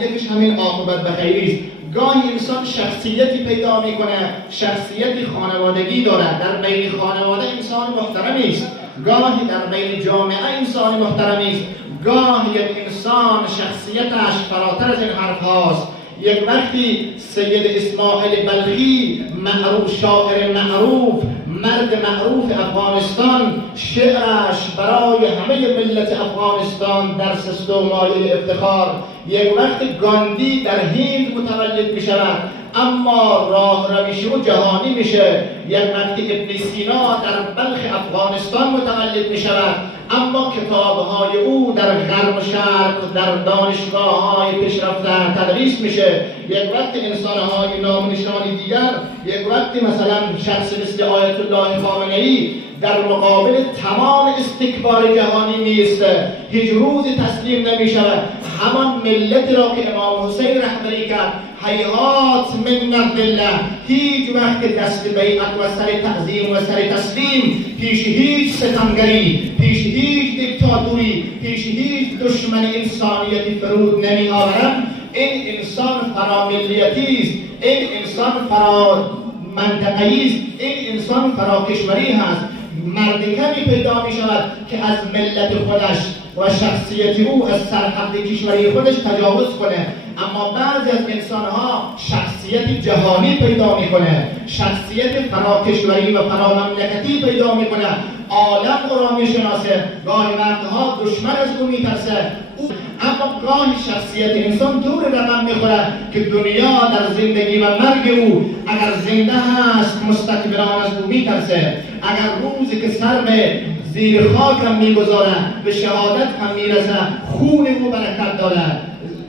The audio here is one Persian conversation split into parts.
یکیش همین عاقبت به خیری است. گاهی انسان شخصیتی پیدا میکنه، شخصیتی خانوادگی دارد، در بین خانواده انسان محترمی است، گاهی در بین جامعه انسان محترمی است، گاهی یک انسان شخصیتش فراتر از این حرف هاست. یک وقتی سید اسماعیل بلخی، معروف شاعر معروف، مرد معروف افغانستان، شعرش برای همه ملت افغانستان درس است و مایه افتخار. یک وقت گاندی در هند متولد می شود اما راه روش او جهانی میشه. یک وقتی ابن سینا در بلخ افغانستان متولد می شود اما کتابهای او در غرب و شرق در دانشگاه‌های پیشرفته تدریس میشه. یک وقت انسان‌های نامنشانی دیگر، یک وقتی مثلا شخص مثل آیت الله خامنه‌ای در مقابل تمام استکبار جهانی میسته، هیچ روزی تسلیم نمیشود. همان ملت را که امام حسین رهبری کرد، هیهات من نقد الله، هیچ وقت دست بیعت و سر تعظیم و سر تسلیم پیش هیچ ستمگری، پیش هیچ دیکتاتوری، پیش هیچ دشمن انسانیتی فرود نمی آورم. این انسان فراملیتی است، این انسان فرا منطقه‌ای است، این انسان فرا کشوری هست. مرد کمی پیدا می شود که از ملت خودش و شخصیت او از سرحد کشوری خودش تجاوز کنه، اما بعضی از انسانها شخصیت جهانی پیدا میکنه، شخصیت فراکشوری و فرامملکتی پیدا میکنه، عالم او را میشناسه، گاهی وقتها دشمن از او میترسه، اما گاهی شخصیت انسان دور رقم میخوره که دنیا در زندگی و مرگ او اگر زنده هست مستکبران از او میترسه، اگر روزی که سر به زیر خاک هم میگذاره به شهادت هم میرسه، خون او برکت داره،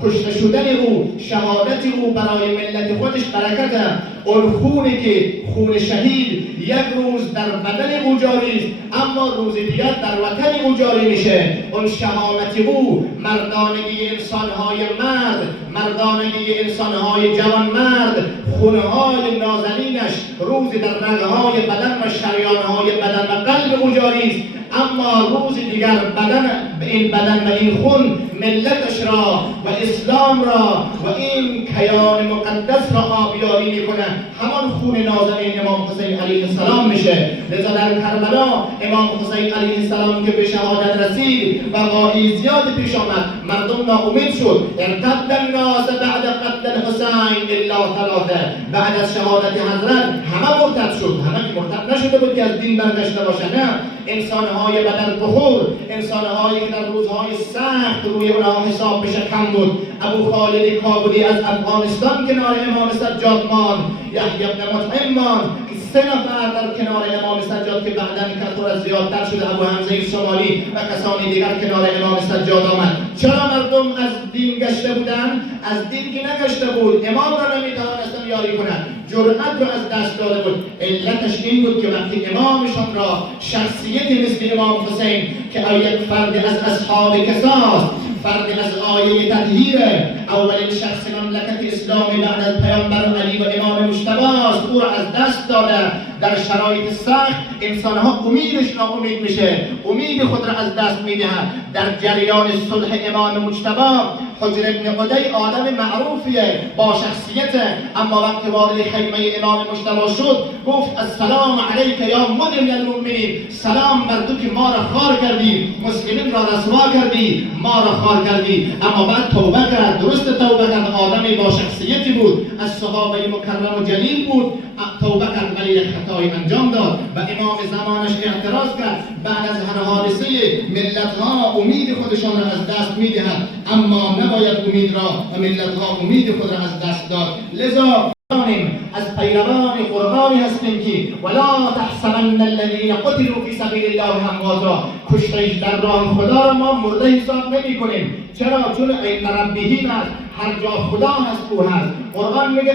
کشته شدن او، شهادت او برای ملت خودش برکته. اون خونی که خون شهید یک روز در بدن او جاری است اما روز دیگر در وطن او جاری میشه. اون شهامت او، مردانگی انسانهای مرد، مردانگی انسانهای جوان مرد، خونهای نازنینش روزی در رگهای بدن و شریانهای بدن و قلب او جاری است، اما روز دیگر این بدن و این خون ملتش را و اسلام را و این کیان مقدس را آبیاری میکنه، همان خون نازنین امام حسین علیه السلام میشه. لذا در کربلا امام حسین علیه السلام که به شهادت رسید و وقایع زیاد پیش آمد، مردم ناامید شد. ارتد الناس بعد قتل الحسین الا ثلاثه، بعد از شهادت حضرت همه مرتد شد. همه که مرتد نشده بود که از دین برگشته باشه، نه، انسانهای بدن بخور، انسانهایی که در روزهای سخت روی اونها حساب بشه کم بود. ابو خالد کابلی از افغانستان کنار امام سجاد ماند، یحیی بن مطعم ماند که 3 نفر در کنار امام سجاد که بعداً کثر از زیادتر شده، ابو حمزه سومالی و کسانی دیگر کنار امام سجاد آمد. چرا مردم از دین گشته بودند؟ از دین که نگشته بود، امام را نمیتوانستند یاری کنند، جرأت را از دست داده بود. علتش این بود که وقتی امامشان را شخصیتی مثل امام حسین که یک فرد از اصحاب کساست، فرد از آیه تطهیر، اولین شخص مملکت اسلامی بعد از پیامبر علی و امام مجتبی است، او را از دست داده. در شرایط سخت انسانها امیدش ناامید میشه، امید خود را از دست میدهد. در جریان صلح امام مجتبی، حجر ابن قدی آدم معروفیه با شخصیت، اما وقتی وارد خیمه امام مجتبی شد گفت السلام علیک یا مدعی المؤمنین، سلام بر تو که ما را خوار کردی، مسلمین را رسوا کردی، ما را خوار کردی. اما بعد توبه کرد، درست توبه کرد، آدمی با شخصیتی بود، از صحابه مکرم و جلیل بود، توبه کرد ولی یک خطایی انجام داد و امام زمانش اعتراض کرد. بعد از هر حادثه ملت‌ها امید خودشان را از دست می‌دهند، اما نباید امید را و ملت‌ها امید خود را از دست داد. لذا از پیروان قرآنی هستیم که ولا تحسبن الذين قتلوا في سبيل الله امواتا، کشته در راه خدا را ما مرده حساب نمی کنیم. چرا؟ چون این ربهم هست، هر جا خدا هست او هست. قرآن میگه